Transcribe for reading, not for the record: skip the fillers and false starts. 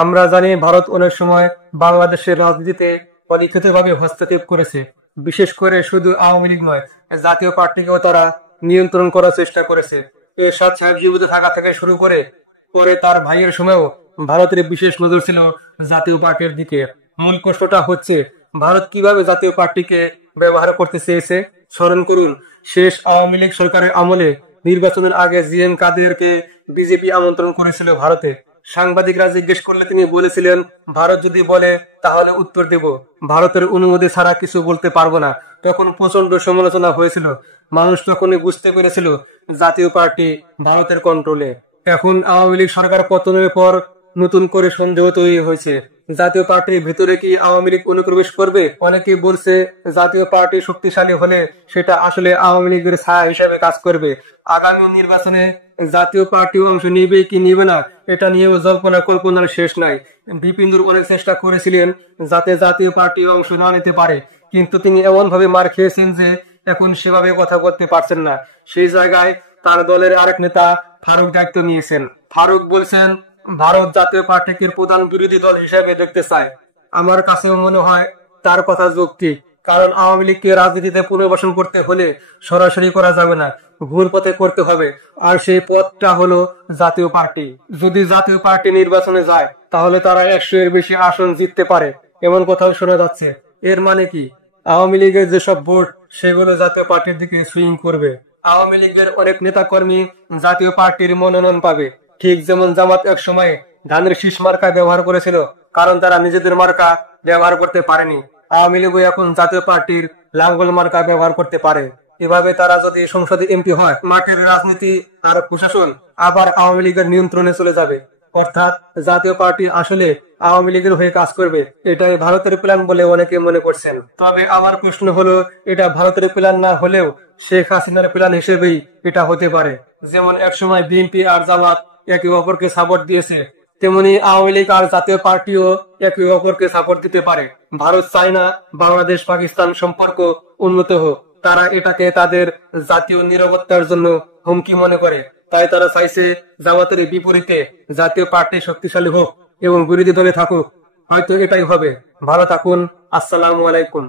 আমরা জানি ভারত অনেক সময় বাংলাদেশের রাজনীতিতে অলিখিতভাবে হস্তক্ষেপ করেছে। বিশেষ করে শুধু আওয়ামী লীগ নয়, জাতীয় পার্টিকেও তারা নিয়ন্ত্রণ করার চেষ্টা করেছে। এরশাদ সাহেব জীবিত থাকা থেকে শুরু করে পরে তার ভাইয়ের সময়ও ভারতের বিশেষ নজর ছিল জাতীয় পার্টির দিকে। মূল প্রশ্নটা হচ্ছে, ভারত কিভাবে জাতীয় পার্টিকে ব্যবহার করতে চেয়েছে। স্মরণ করুন, শেষ আওয়ামী লীগ সরকারের আমলে নির্বাচনের আগে জি এম কাদেরকে বিজেপি আমন্ত্রণ করেছিল ভারতে। সাংবাদিকরা জিজ্ঞেস করলে তিনি বলেছিলেন, ভারত যদি বলে তাহলে উত্তর দেব, ভারতের অনুমতি ছাড়া কিছু বলতে পারবো না। তখন প্রচন্ড সমালোচনা হয়েছিল। মানুষ তখনই বুঝতে পেরেছিল জাতীয় পার্টি ভারতের কন্ট্রোলে। এখন আওয়ামী লীগ সরকার পতনের পর নতুন করে সন্দেহ তৈরি হয়েছে, জাতীয় পার্টির ভেতরে কি আওয়ামী লীগ অনুপ্রবেশ করবে। অনেকে বলছে জাতীয় পার্টি শক্তিশালী হলে সেটা আসলে আওয়ামী লীগের ছায়া হিসেবে কাজ করবে। আগামী নির্বাচনে জাতীয় পার্টি অংশ নেবে কি নেবে না, এটা নিয়েও জল্পনা কল্পনার শেষ নাই। বিপিন্দুর অনেক চেষ্টা করেছিলেন যাতে জাতীয় পার্টি অংশ না নিতে পারে, কিন্তু তিনি এমন ভাবে মার খেয়েছেন যে এখন সেভাবে কথা বলতে পারছেন না। সেই জায়গায় তার দলের আরেক নেতা ফারুক দায়িত্ব নিয়েছেন। ফারুক বলছেন, ভারত জাতীয় পার্টিকে প্রধান বিরোধী দল হিসেবে দেখতে চায়। আমার কাছেও মনে হয় তার কথা যৌক্তিক, কারণ আওয়ামী লীগকে রাজনীতিতে পুনর্বাসন করতে হলে সরাসরি করা যাবে না, ভুল পথে করতে হবে। আর সেই পথটা হলো জাতীয় পার্টি। যদি জাতীয় পার্টি নির্বাচনে যায় তাহলে তারা 100 এর বেশি আসন জিততে পারে, এমন কথাও শোনা যাচ্ছে। এর মানে কি, আওয়ামী লীগের যেসব ভোট সেগুলো জাতীয় পার্টির দিকে সুইং করবে। আওয়ামী লীগের অনেক নেতা কর্মী জাতীয় পার্টির মনোনয়ন পাবে, ঠিক যেমন জামাত এক সময় ধানের শীষ মার্কা ব্যবহার করেছিল, কারণ তারা নিজেদের মার্কা ব্যবহার করতে পারেনি। আওয়ামী লীগও এখন জাতীয় পার্টির লাঙ্গল মার্কা ব্যবহার করতে পারে। এভাবে তারা যদি সংসদে এমপি হয়, মাঠের রাজনীতি আর প্রশাসন আবার আওয়ামী লীগের নিয়ন্ত্রণে চলে যাবে। অর্থাৎ জাতীয় পার্টি আসলে আওয়ামী লীগের হয়ে কাজ করবে। এটাই ভারতের প্ল্যান বলে অনেকে মনে করছেন। তবে আমার প্রশ্ন হলো, এটা ভারতের প্ল্যান না হলেও শেখ হাসিনার প্ল্যান হিসেবেই এটা হতে পারে। যেমন একসময় বিএনপি আর জামাত একে অপরকে সাপোর্ট দিয়েছে, তেমনি আওয়ামী লীগ আর জাতীয় পার্টিও একে অপরকে সাপোর্ট দিতে পারে। ভারত চায় না বাংলাদেশ পাকিস্তান সম্পর্ক উন্নত হোক, তারা এটাকে তাদের জাতীয় নিরাপত্তার জন্য হুমকি মনে করে। তাই তারা চাইছে জামাতের বিপরীতে জাতীয় পার্টি শক্তিশালী হোক এবং বিরোধী দলে থাকুক। হয়তো এটাই হবে। ভালো থাকুন। আসসালামু আলাইকুম।